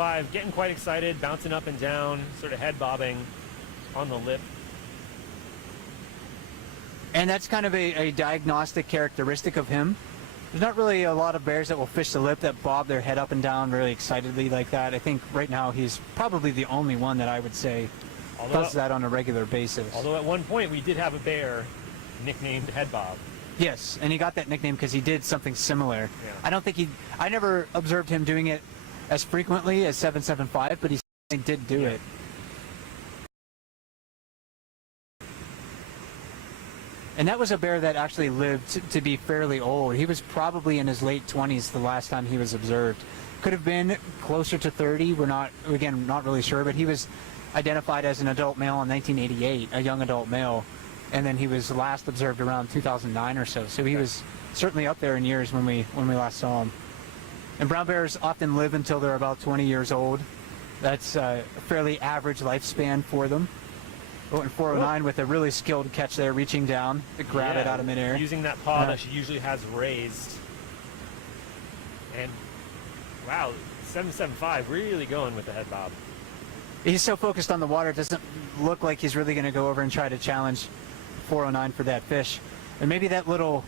775 getting quite excited, bouncing up and down, sort of head bobbing on the lip. And that's kind of a diagnostic characteristic of him. There's not really a lot of bears that will fish the lip that bob their head up and down really excitedly like that. I think right now he's probably the only one that I would say does that on a regular basis. Although at one point we did have a bear nicknamed Head Bob. Yes, and he got that nickname because he did something similar. Yeah. I don't think I never observed him doing it as frequently as 775, but he did do it. And that was a bear that actually lived to be fairly old. He was probably in his late 20s the last time he was observed. Could have been closer to 30. We're not really sure, but he was identified as an adult male in 1988, a young adult male. And then he was last observed around 2009 or so. So he was certainly up there in years when we last saw him. And brown bears often live until they're about 20 years old. That's a fairly average lifespan for them. Oh, and 409 with a really skilled catch there, reaching down to grab it out of midair. Using that paw that she usually has raised. And wow, 775 really going with the head bob. He's so focused on the water, it doesn't look like he's really going to go over and try to challenge 409 for that fish. And maybe that little,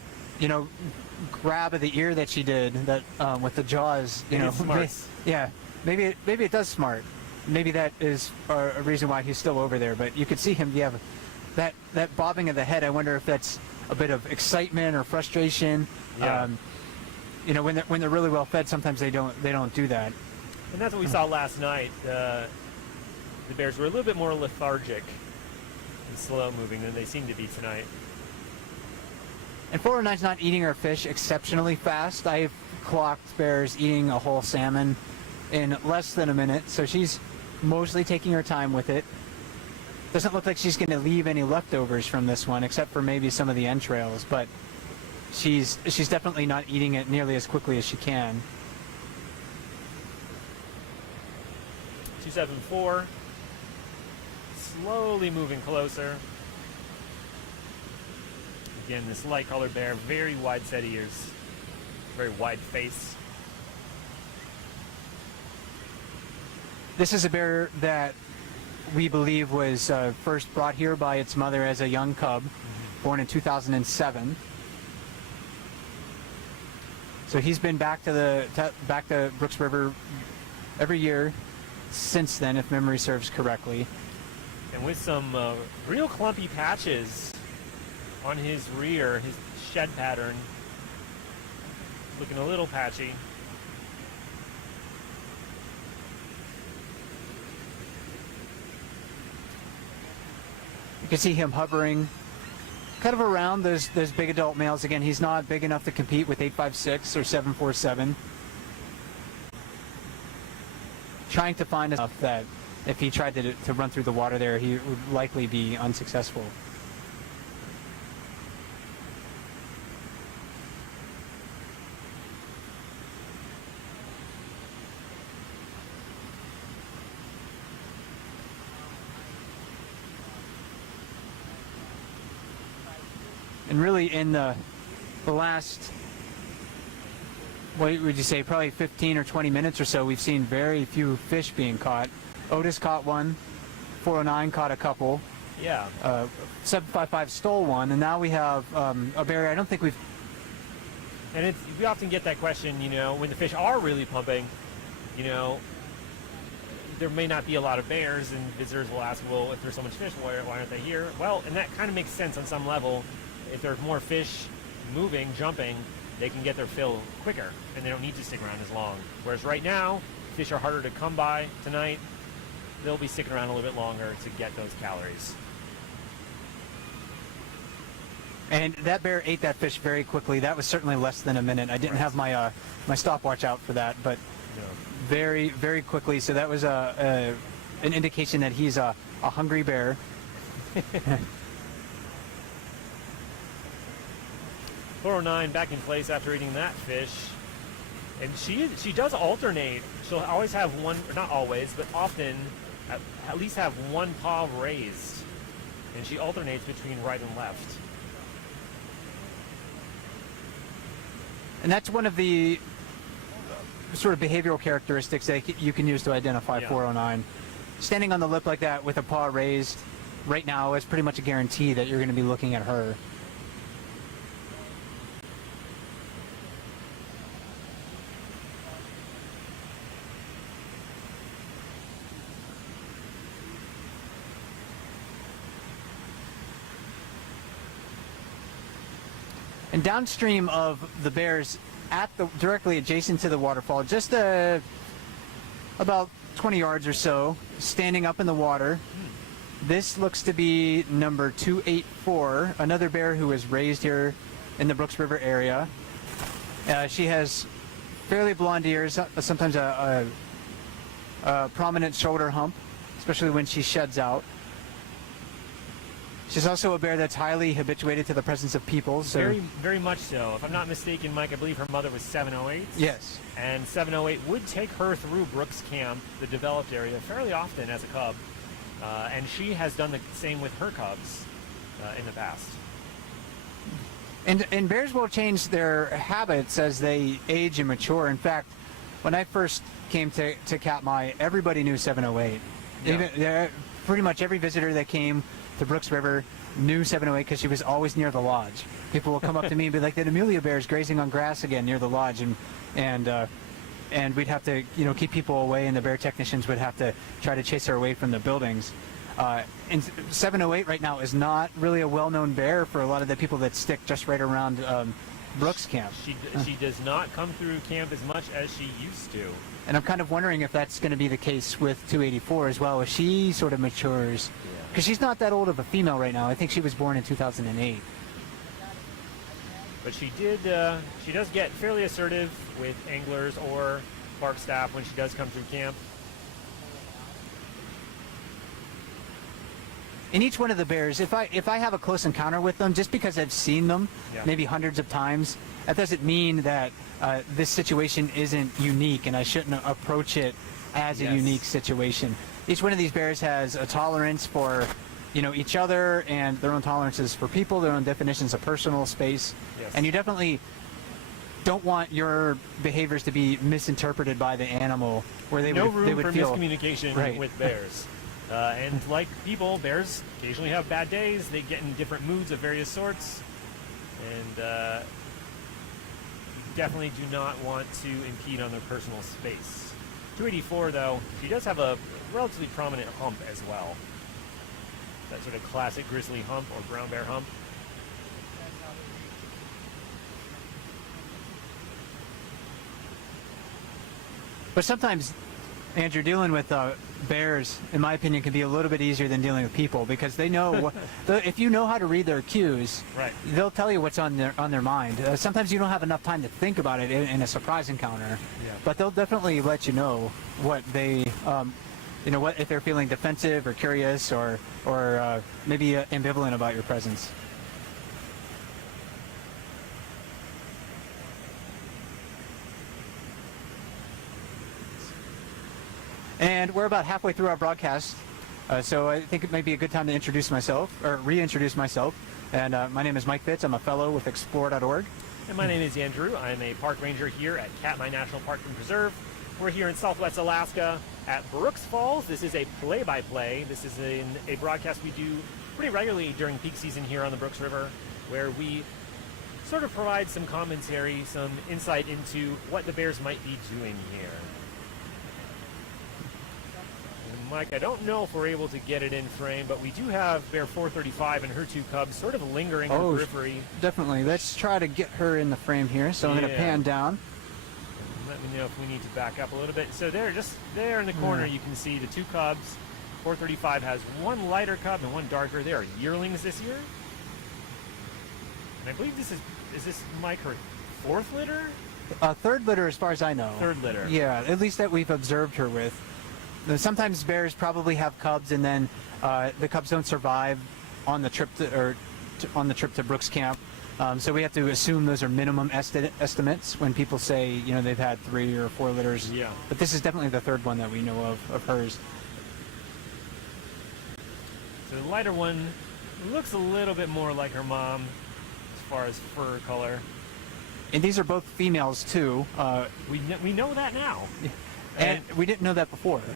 grab of the ear that she did, that with the jaws, smart. Maybe it does smart. Maybe that is a reason why he's still over there. But you could see him, that bobbing of the head. I wonder if that's a bit of excitement or frustration. Yeah. When they're really well fed, sometimes they don't do that. And that's what we saw last night. The bears were a little bit more lethargic and slow moving than they seem to be tonight. And 409's not eating her fish exceptionally fast. I've clocked bears eating a whole salmon in less than a minute, so she's mostly taking her time with it. Doesn't look like she's going to leave any leftovers from this one, except for maybe some of the entrails, but she's definitely not eating it nearly as quickly as she can. 274, slowly moving closer. Again, this light colored bear, very wide set ears, very wide face. This is a bear that we believe was first brought here by its mother as a young cub, born in 2007. So he's been back to Brooks River every year since then, if memory serves correctly. And with some real clumpy patches on his rear, his shed pattern looking a little patchy. You can see him hovering kind of around those big adult males. Again, he's not big enough to compete with 856 or 747. Trying to find enough that if he tried to run through the water there, he would likely be unsuccessful. And really in the last, what would you say, probably 15 or 20 minutes or so, we've seen very few fish being caught. Otis caught one, 409 caught a couple. Yeah. 755 stole one, and now we have a bear I don't think we've... And we often get that question, when the fish are really pumping, there may not be a lot of bears, and visitors will ask, well, if there's so much fish, why aren't they here? Well, and that kind of makes sense on some level. If there's more fish moving, jumping, they can get their fill quicker, and they don't need to stick around as long. Whereas right now, fish are harder to come by tonight. They'll be sticking around a little bit longer to get those calories. And that bear ate that fish very quickly. That was certainly less than a minute. I didn't have my my stopwatch out for that, but very, very quickly. So that was an indication that he's a hungry bear. 409 back in place after eating that fish. And she does alternate. She'll always have one, not always, but often at least have one paw raised. And she alternates between right and left. And that's one of the sort of behavioral characteristics that you can use to identify Yeah. 409. Standing on the lip like that with a paw raised right now is pretty much a guarantee that you're going to be looking at her. And downstream of the bears, directly adjacent to the waterfall, just about 20 yards or so, standing up in the water. This looks to be number 284, another bear who was raised here in the Brooks River area. She has fairly blonde ears, sometimes a prominent shoulder hump, especially when she sheds out. She's also a bear that's highly habituated to the presence of people. So Very, very much so. If I'm not mistaken, Mike, I believe her mother was 708. yes. And 708 would take her through Brooks Camp, the developed area, fairly often as a cub. And she has done the same with her cubs in the past. And bears will change their habits as they age and mature. In fact, when I first came to Katmai, everybody knew 708. Yeah. Pretty much every visitor that came to Brooks River knew 708 because she was always near the lodge. People will come up to me and be like, "That Amelia bear is grazing on grass again near the lodge," and we'd have to keep people away, and the bear technicians would have to try to chase her away from the buildings. And 708 right now is not really a well-known bear for a lot of the people that stick just right around Brooks Camp. She does not come through camp as much as she used to. And I'm kind of wondering if that's going to be the case with 284 as well, as she sort of matures. Because she's not that old of a female right now. I think she was born in 2008. But she does get fairly assertive with anglers or park staff when she does come through camp. In each one of the bears, if I have a close encounter with them, just because I've seen them maybe hundreds of times, that doesn't mean that this situation isn't unique and I shouldn't approach it as a unique situation. Each one of these bears has a tolerance for each other and their own tolerances for people, their own definitions of personal space. Yes. And you definitely don't want your behaviors to be misinterpreted by the animal, where they No would room they would for feel miscommunication Right. with bears. And like people, bears occasionally have bad days. They get in different moods of various sorts. And you definitely do not want to impede on their personal space. 284, though, she does have a relatively prominent hump as well. That sort of classic grizzly hump or brown bear hump. But sometimes, Andrew, dealing with bears, in my opinion, can be a little bit easier than dealing with people, because they know if you know how to read their cues, Right. they'll tell you what's on their mind. Sometimes you don't have enough time to think about it in a surprise encounter, but they'll definitely let you know what they, what if they're feeling defensive or curious or maybe ambivalent about your presence. And we're about halfway through our broadcast, so I think it might be a good time to introduce myself, or reintroduce myself. And my name is Mike Fitz. I'm a fellow with Explore.org. And my name is Andrew. I'm a park ranger here at Katmai National Park and Preserve. We're here in Southwest Alaska at Brooks Falls. This is a play-by-play. This is a broadcast we do pretty regularly during peak season here on the Brooks River, where we sort of provide some commentary, some insight into what the bears might be doing here. Mike, I don't know if we're able to get it in frame, but we do have Bear 435 and her two cubs sort of lingering in the periphery. Definitely. Let's try to get her in the frame here. So I'm going to pan down. Let me know if we need to back up a little bit. So there, just there in the corner, you can see the two cubs. 435 has one lighter cub and one darker. They are yearlings this year. And I believe is this, Mike, her fourth litter? Third litter as far as I know. Third litter. Yeah, at least that we've observed her with. Sometimes bears probably have cubs, and then the cubs don't survive on the trip to Brooks Camp. So we have to assume those are minimum estimates when people say they've had 3 or 4 litters. Yeah. But this is definitely the third one that we know of hers. So the lighter one looks a little bit more like her mom as far as fur color. And these are both females too. We know that now. And we didn't know that before.